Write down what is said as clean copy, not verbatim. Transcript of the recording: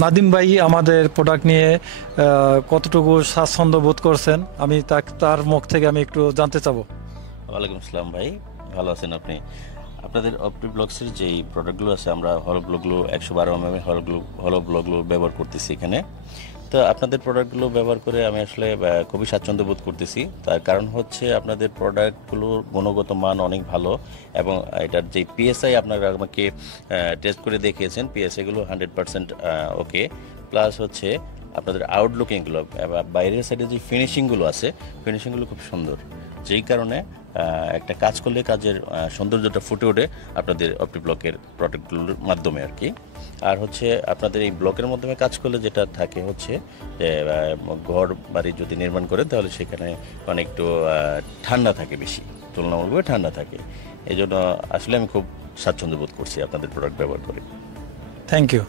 নাদিম ভাই আমাদের প্রোডাক্ট নিয়ে কতটুকু স্বাচ্ছন্দ্য বোধ করছেন, আমি তার মুখ থেকে আমি একটু জানতে চাবো। ওয়ালাইকুম আসসালাম ভাই, ভালো আছেন আপনি? আপনাদের অপটি ব্লকসের যেই প্রোডাক্টগুলো আছে, আমরা হলো ব্লকগুলো 112 mm হলো ব্লকগুলো ব্যবহার করতেছি এখানে। তো আপনাদের প্রোডাক্টগুলো ব্যবহার করে আমি আসলে খুবই স্বাচ্ছন্দ্য বোধ করতেছি। তার কারণ হচ্ছে আপনাদের প্রোডাক্টগুলোর গুণগত মান অনেক ভালো, এবং এটার যে পিএসআই আপনারা আমাকে টেস্ট করে দেখিয়েছেন, পিএসআইগুলো 100% ওকে। প্লাস হচ্ছে আপনাদের আউটলুকিংগুলো, বাইরের সাইডে যে ফিনিশিংগুলো আছে, ফিনিশিংগুলো খুব সুন্দর। যেই কারণে একটা কাজ করলে কাজের সৌন্দর্যটা ফুটে ওঠে আপনাদের অপটি ব্লকের প্রোডাক্টগুলোর মাধ্যমে আর কি। আর হচ্ছে আপনাদের এই ব্লকের মাধ্যমে কাজ করলে যেটা থাকে হচ্ছে যে ঘর বাড়ি যদি নির্মাণ করেন তাহলে সেখানে অনেক একটু ঠান্ডা থাকে, বেশি তুলনামূলকভাবে ঠান্ডা থাকে। এই জন্য আসলে আমি খুব স্বাচ্ছন্দ্য বোধ করছি আপনাদের প্রোডাক্ট ব্যবহার করে। Thank you.